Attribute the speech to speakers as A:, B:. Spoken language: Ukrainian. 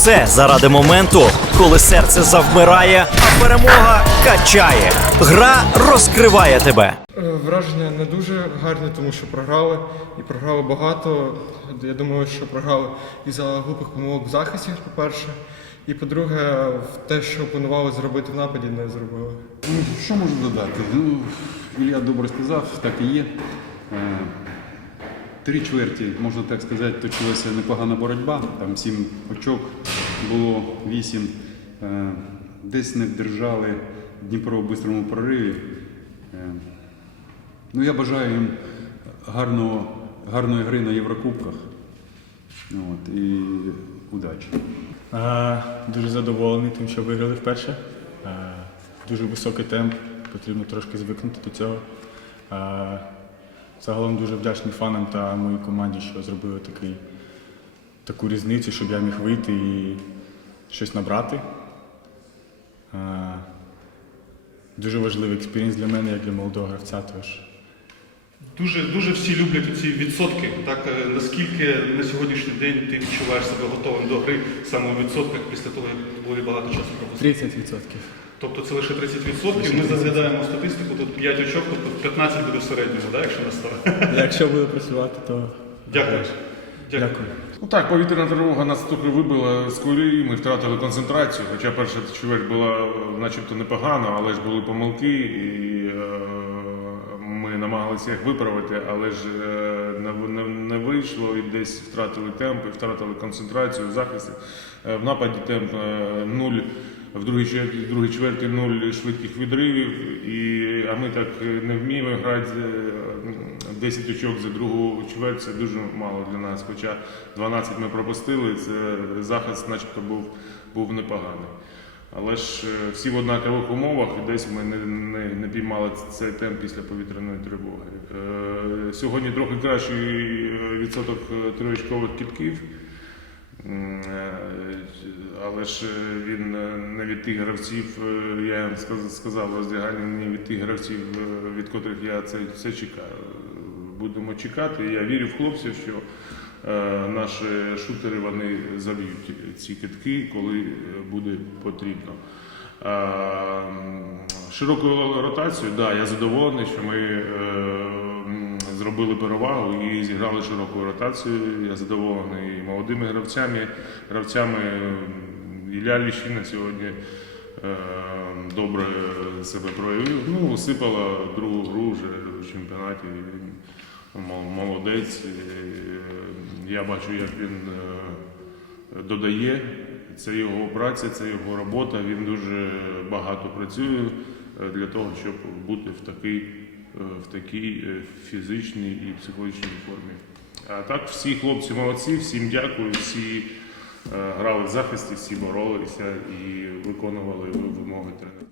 A: все заради моменту, коли серце завмирає, а перемога качає. Гра розкриває тебе.
B: Е, Враження не дуже гарні, тому що програли і програли багато. Я думаю, що програли і за глупих помилок в захисті, по-перше. І по-друге, те, що планували зробити в нападі, не зробили.
C: Ну, що можу додати? Ну, Ілля добре сказав, так і є. Три чверті, можна так сказати, точилася непогана боротьба. Там сім очок було вісім. Е, Десь не вдержали Дніпро в бистрому прориві. Е, Ну, я бажаю їм гарного, гарної гри на Єврокубках. От, і удачі.
D: Е, Дуже задоволений тим, що виграли вперше. Е, Дуже високий темп, потрібно трошки звикнути до цього. Е, Загалом дуже вдячний фанам та моїй команді, що зробили такий, таку різницю, щоб я міг вийти і щось набрати. Дуже важливий експірієнс для мене, як для молодого гравця. Тож
E: Дуже, дуже всі люблять ці відсотки. Так е, наскільки на сьогоднішній день ти відчуваєш себе готовим до гри саме у відсотках після того, як доволі багато часу пропустив?
D: 30%.
E: Тобто це лише 30%. Ми заглядаємо статистику, тут 5 очок, тобто 15 буде в середньому, да, якщо не 100.
D: Якщо буду працювати, то
E: Дякую. Дякую.
D: Дякую.
F: Ну так, повітряна тривога нас трохи вибила з колії, ми втратили концентрацію. Хоча перша чверть була начебто непогана, але ж були помилки, і е, ми намагалися їх виправити, але ж е, не, не, не вийшло і десь втратили темп, і втратили концентрацію в захисті. Е, в нападі темп е, нуль. В другій чверті, нуль швидких відривів, і, а ми так е, не вміємо грати е, 10 очок за другу чверть, це дуже мало для нас. Хоча 12 ми пропустили, це захист начебто був, був непоганий. Але ж е, всі в однакових умовах, і десь ми не, не, не піймали цей темп після повітряної тривоги. Е, Сьогодні трохи кращий е, відсоток е, триочкових кітків. Е, Але ж е, він е, не від тих гравців, я їм сказав роздягальні, не від тих гравців, від котрих я це, це чекаю. Будемо чекати. Я вірю в хлопців, що наші шутери вони заб'ють ці китки, коли буде потрібно. Широку ротацію, да, я задоволений, що ми зробили перевагу і зіграли широку ротацію. Я задоволений і молодими гравцями, гравцями Ілля Ліщина сьогодні е, добре себе проявив. Ну, сипала другу гру вже в чемпіонаті. Він молодець. Е, Я бачу, як він е, додає. Це його праця, це його робота. Він дуже багато працює для того, щоб бути в такій, е, в такій е, фізичній і психологічній формі. А так, всі хлопці молодці, всім дякую, всі е, грали в захисті, всі боролися і виконували вимоги тренера.